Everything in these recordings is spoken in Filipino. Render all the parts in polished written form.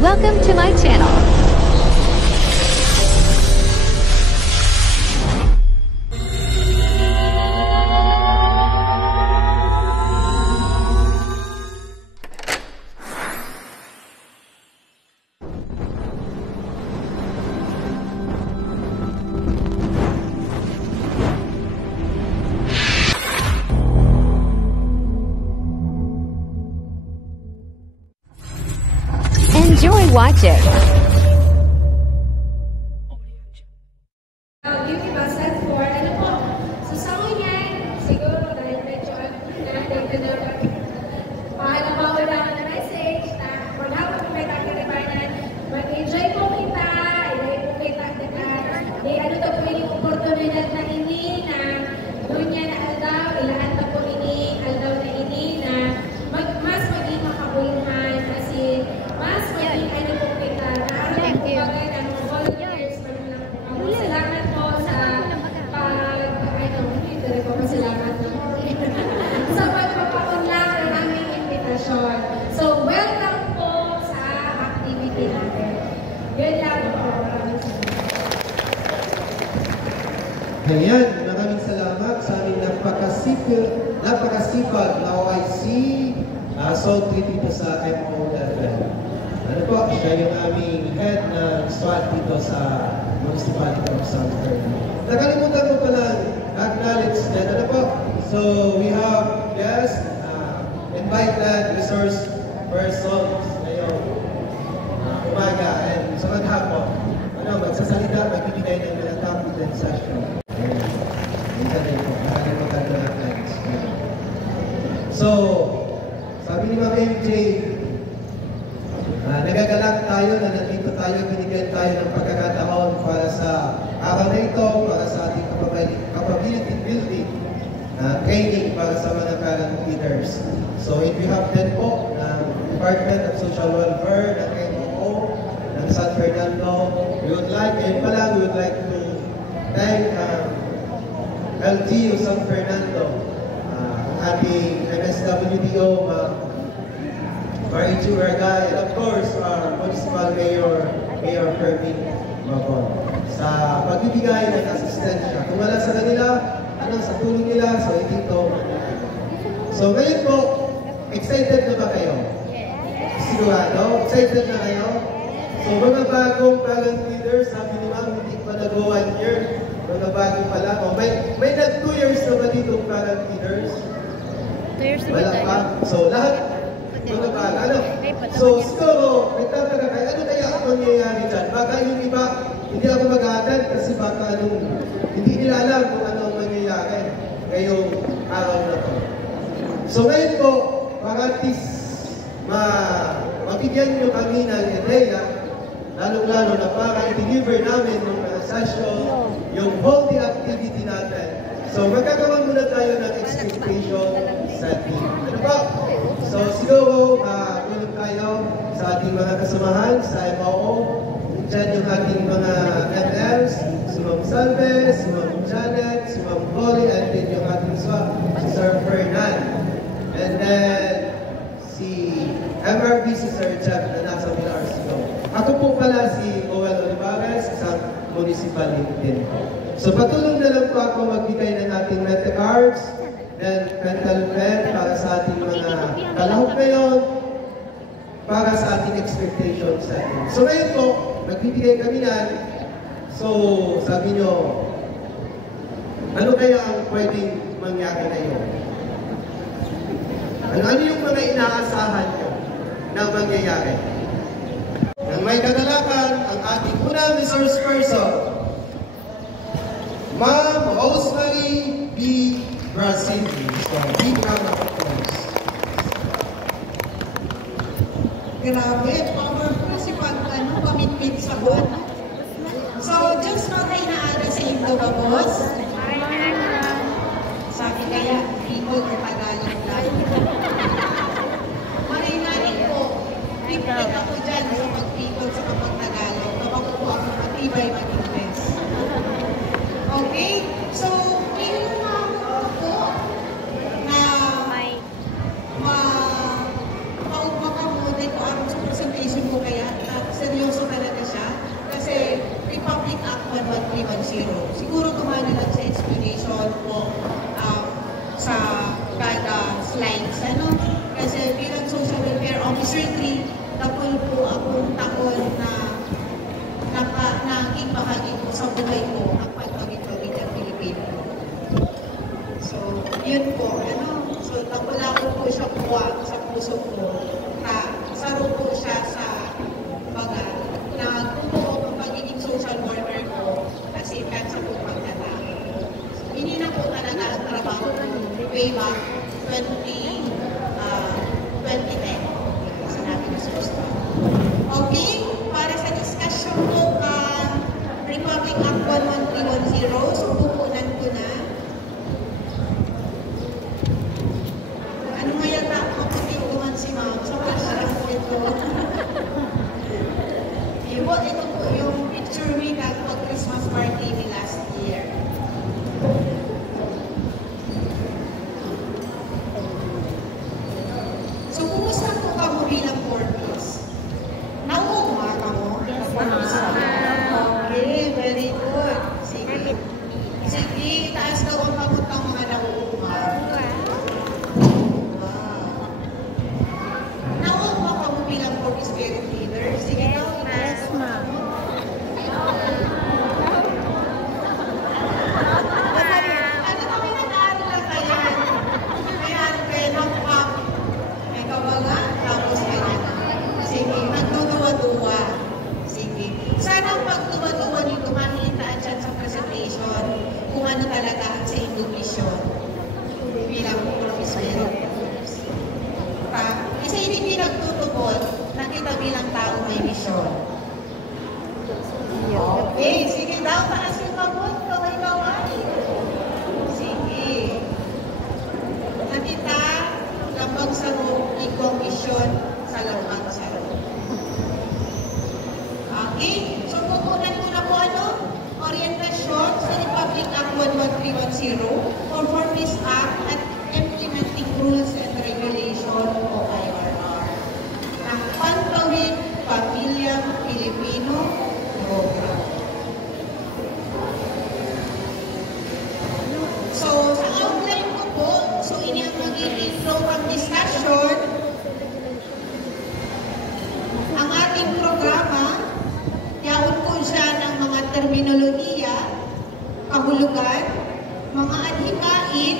Welcome to my channel. Enjoy watching. Beauty set for ano po? So sa ngayon, siguro dahil medyo paano pa wala ka na message na kung hapon may kakaribanan, mag-enjoy po kita, ilay po kita di ano to po yung oportunidad na ini na dunya na aldaw, ilaan na po ini, aldaw na ini na mas maging makabulihan kasi mas maging ano po kita na ano po bagay ng volunteers salamat po sa salamat sa pagpapaunlak ng aming invitasyon. So, welcome po sa activity natin. Yun lang po. Ayan, maraming salamat sa aming napakasipag na OIC Soul Tree dito sa MOFL. Ano po, siya yung aming head ng SWAT dito sa Municipality of San Fernando. Nakalimutan ko palang acknowledge that, ano po, so we have guests, invited resource persons ngayong umaga and sa maghapon. Magsasalita, magbibigay ng mga confidence session. Nakalimutan ko lang acknowledge. So, sabi ni Ma'am MJ, nagagalak tayo na nandito tayo, binigyan tayo ng pagkakataon para sa araw na ito, para sa ating capability building, training para sa mga current leaders. So if you have then po ng Department of Social Welfare, ng MOO, ng San Fernando, we would like to thank LGU San Fernando, ating MSWDO, Marichu Vergay, and of course, Municipal Mayor Fermin Mabon, sa pagbibigay ng asistensya. Kung wala sa kanila, sa tulong nila, so dito. So ngayon po, excited na ba kayo? Sigurado? Excited na kayo? So mga bagong leaders, sabi ni Ma'am, hindi pa nag-go 1 year, mga bagong pa lang. May nag 2 years na ba dito parang leaders? 2 years na wala pa. So lahat, mga bago. So siguro, may tatanong kayo, ano kaya ang mangyayari dyan? Baka yung iba, hindi ako mag-attend kasi baka hindi nila alam kung ano ang mangyayari ngayong araw na to. So ngayon po, para at least mabigyan nyo kami ng ideya, lalong-lalo na para i-deliver namin yung session, yung whole day activity natin. So magkakaroon muna tayo ng expectation setting. Ano ba? So siguro, tulong tayo sa ating mga kasamahan sa MOO. Diyan yung ating mga MLs, si Ma'am Salve, si Ma'am Janet, si Ma'am Holly, and then yung ating swap, si Sir Fernand. And then, si MRB, si Sir Jeff na nasa Milarcio. Ako po pala si Joel Olivares, isang municipality din. So patulong na lang po ako magbigay ng ating meta cards, then mental pen para sa ating mga kalahok ngayon, para sa ating expectation setting. So ngayon po, nagbibigay kami yan. So sabi nyo, ano kaya ang pwedeng mangyari ngayon? Ano yung mga inaasahan nyo na mangyayari? Nang may kagalakan, ang ating unang resource person, Ma'am Rosemary B. Brazil. So, big round of applause. Grabe, powerful si commitment sa buwan. So, just not ay naara sa Indo ba, boss? Sabi kaya, people or Tagalog lang. Marinarin po, pipit ako dyan sa pag-people sa kapag-Tagalog. Mapakukuha ako matibay mag-Ingles. Okay? So, ngayon naman po na makamuday ko ang presentation ko kaya na way back 2010. Sinabi ko sa gusto. Okay, para sa discussion po Republic Act 11310, so pupunan ko na. Ano nga yata ako patiguan si ma'am sa pagsalang ito? Ito po yung picture we got for Christmas party ni last year. So, kumusta po ka mo bilang 4Ps? Nauuma ka mo? Yes, ma'am. Okay, very good. Sige. Sige, itaas daw ang pamutang mga nauuma. Nauuma ka mo bilang 4Ps spirit leader? Sige daw, itaas Yes, daw. ma'am. Ano kami nag-aaral lang kaya? Kaya knock up. May kawaga, tapos ganyan. Sige, nagtutuwa-tuwa. Sige. Sana pag-tuwa-tuwa niyo, kumakitaan dyan sa presentation kung ano talaga ang sa inyong mission. Bilang professional. Kasi hindi pinagtutupot na kita bilang tao may mission. Okay, sige daw, taas yung pagod, kaway-kaway. Sige. Nakita, kapag sa ikaw mission sa lawang sa okay, so pupunan ko na po orientasyon sa Republic Act 11310 for 4Ps Act at Implementing Rules and Regulation o IRR ng Pantawid Pamilyang Pilipino Program. So, sa outline ko po, so ini ang magiging flow ng discussion. Ang ating programa, yaon ko siya ng mga terminolohiya, kahulugan, mga adhikain,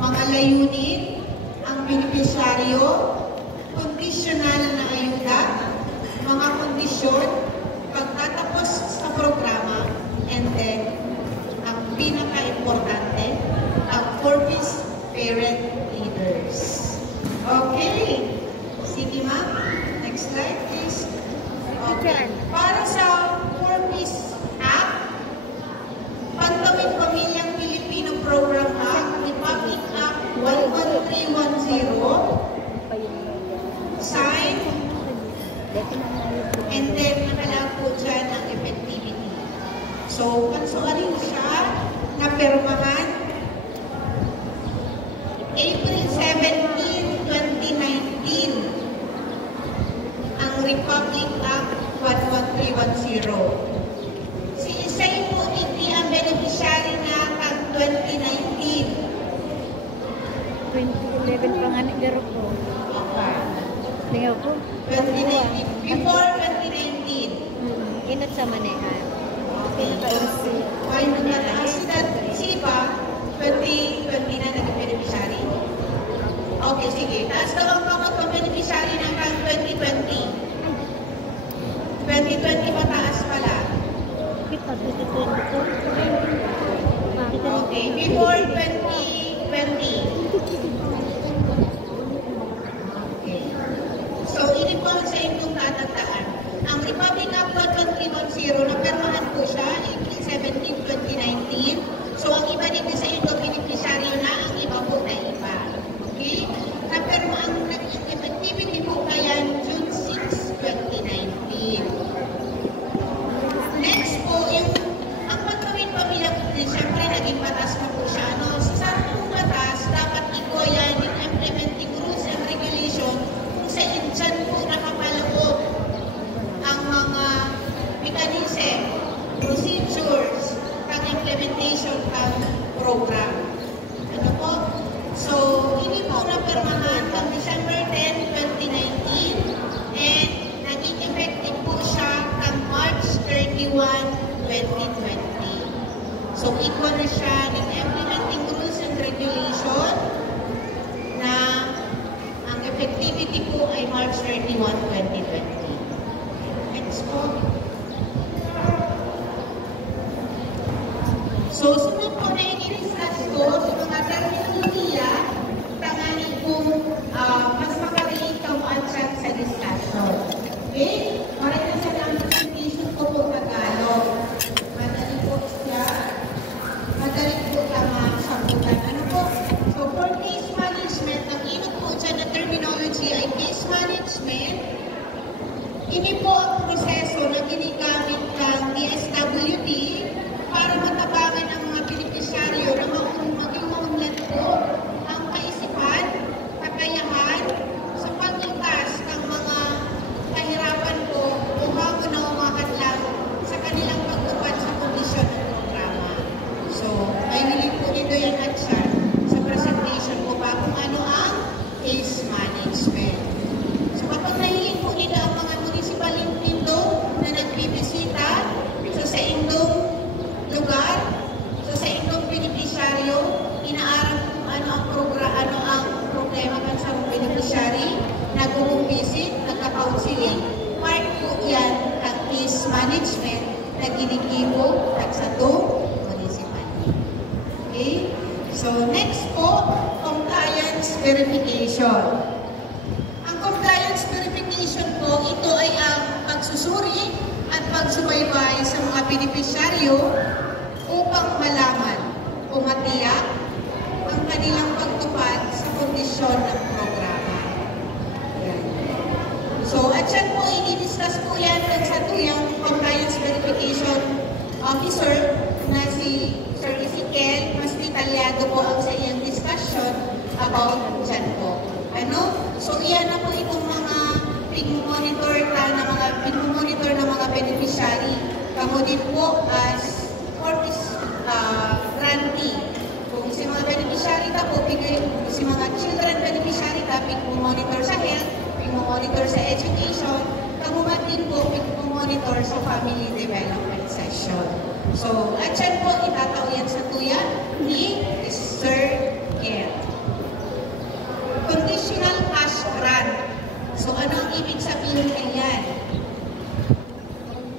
mga layunin, ang benepisyaryo, conditional na ayuda, mga kondisyon, pagtatapos sa programa, and then, ang pinaka-importante, ang 4Ps parent leaders. Okay. Sige, ma'am. Next slide, please. Okay. Para sa 4Ps Act, Pantawid Pamilyang Pilipino Program Act, Republic Act 11310, sign, and then nakalag po dyan ang effectivity. So, kansuarin siya na permahan April 17, 2019 ang Republic Act 11310. Si Isay po hindi ang beneficiary na kang 2019. 2011 pa nga nagaro ko. Okay. Tingnan ko. 2019. Before 2019. Inot sa manehan. Why not na sipa 2020 na naging beneficiary? Okay, sige. Taas daw ang kamot ng beneficiary ng kang 2020. 2020 mataas pala. Okay, before 2020. Okay. So, ini po sa inyong tatagtaan. Ang Republic Act 11310, napermahan po siya April 17, 2019. So, ang iba dito sa inyo, beneficiaryo na, ang iba po na iba. Okay? Napermahan naging effectivity po kaya June 6, 2019. Next po, yung ang pagkawin pamilyang, siyempre naging batas na po siya. No? Sa sarang batas, dapat iko yan yung implementing rules and regulation kung sa dyan po nakapaloob ang mga mechanism, procedures, ng implementation ng program. Ano po? So, hindi po napermahan ng December 10, 2019 and naging effective po siya ng March 31, 2020. So, equal na siya ng implementing rules and regulation na ang effectivity po ay March 31, 2020. Next po. So, sunod po na i-discuss ko sa mga terminolohiya management na ginigibo at sa municipality. Okay? So, next po, compliance verification. Ang compliance verification po, ito ay ang pagsusuri at pagsubaybay sa mga benepisyaryo upang malaman o matiyak ang kanilang pagtupad sa kondisyon ng programa. Yan. So, at yan po, i-discuss po yan sa tuyang compliance verification officer na si Sir Ezekiel. Mas detalyado po ang sa iyang discussion about dyan po. Ano? So, iyan na po itong mga pig-monitor na mga beneficiary. Kamo din po as corpus grantee. Kung si mga beneficiary ta po, si mga children beneficiary ta, pig-monitor sa health, pig-monitor sa education, kamuman din po pig-monitor sa family development session. So, at yan po, itatao yan sa tuya ni Sir Ken. Conditional cash grant. So, ano ang ibig sabihin niyan?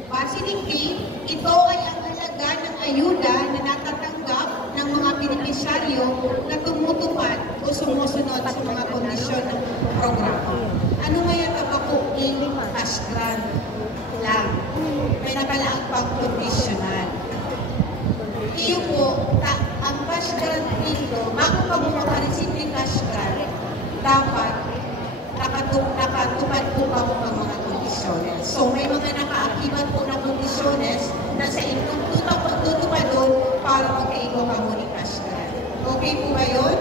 Basically, ito ay ang halaga ng ayuda na natatanggap ng mga benepisyaryo na tumutupad o sumusunod sa mga kondisyon ng programa. Ano nga yung kapakuking cash grant lang? May nakalaang pang conditional. Iyo po, ang cash grant dito, bago pa mo makareceive ng cash grant, dapat nakatupad po pa mo ang mga kondisyones. So, may mga nakaakibat po na kondisyones na sa inyong tutupad doon para magkaigo ka mo ni cash grant. Okay po ba yun?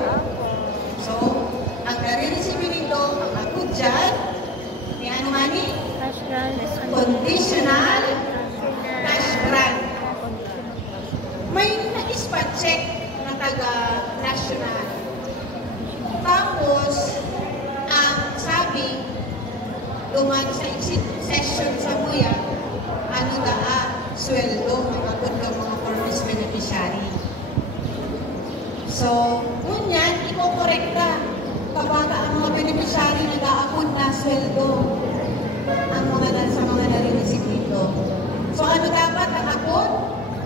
So, ang nare-receive nito, ang ako dyan, may ano nga ni? Cash grant. Conditional cash grant. May na-spot check na taga-national. Tapos, ang sabi, duman sa session sa Muya, ano sweldo, magabot ng mga corpus beneficiary. So, ngunyan, ikokorekta. Kapag ang mga beneficiary nag-aabot na sweldo, ang mga sa mga nare-receive dito. So, ano dapat ang abot?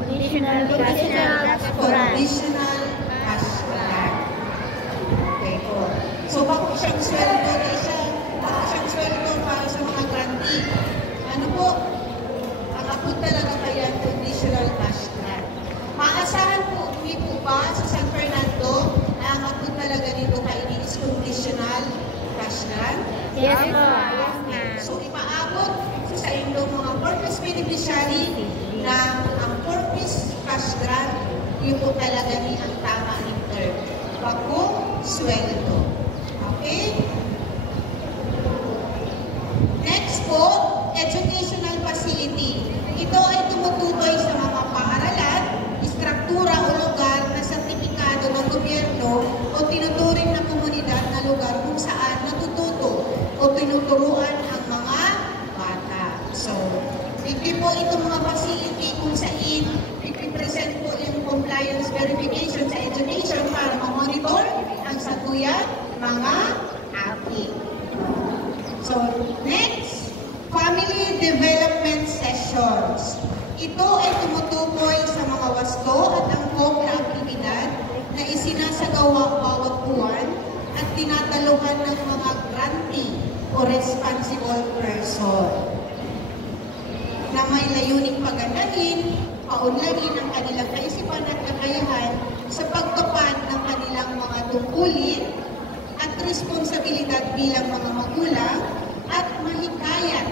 Conditional cash grant. Conditional cash grant. Okay po. So, bako siyang sweldo na bako siyang sweldo para sa mga grantee. Ano po? Ang abot talaga kaya conditional cash grant. Maasahan po, hindi po ba sa San Fernando na ang abot talaga nito kaya is conditional cash grant? Yes, po. So, ipaabot sa inyong mga corpus beneficiary na ang corpus cash grant, yun po talaga ni ang tama ng term. Bakong sweldo. Okay? Next po, educational facility. Ito ay tumutukoy sa mga paaralan, istruktura o lugar na sertipikado ng gobyerno o tinuturing ng komunidad na lugar kung saan natututo o tinuturuan ang mga bata. So, ito po itong mga facility kung saan i-present po yung compliance verification sa education para ma-monitor ang satuyan mga aki. So, next, family development sessions. Ito ay tumutukoy sa mga wasto at angkop na aktibidad na isinasagawa bawat buwan at tinataluhan ng mga grantee o responsible person na may layuning pagandahin, paunlangin ang kanilang kaisipan at kakayahan sa pagtupad ng kanilang mga tungkulin at responsibilidad bilang mga magulang at mahikayat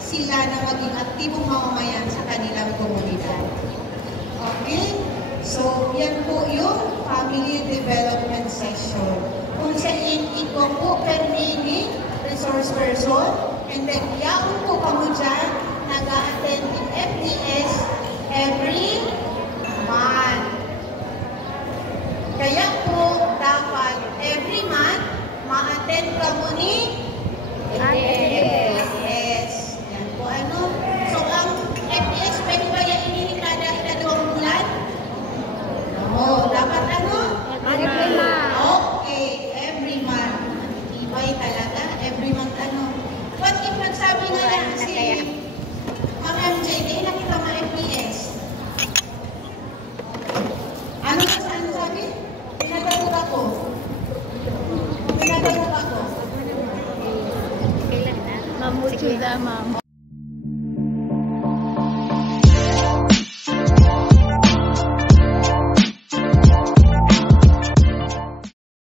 sila na maging aktibong mamamayan sa kanilang komunidad. Okay? So, yan po yung family development session. Kung saan ikaw po per meeting resource person, and then yaon po kamo dyan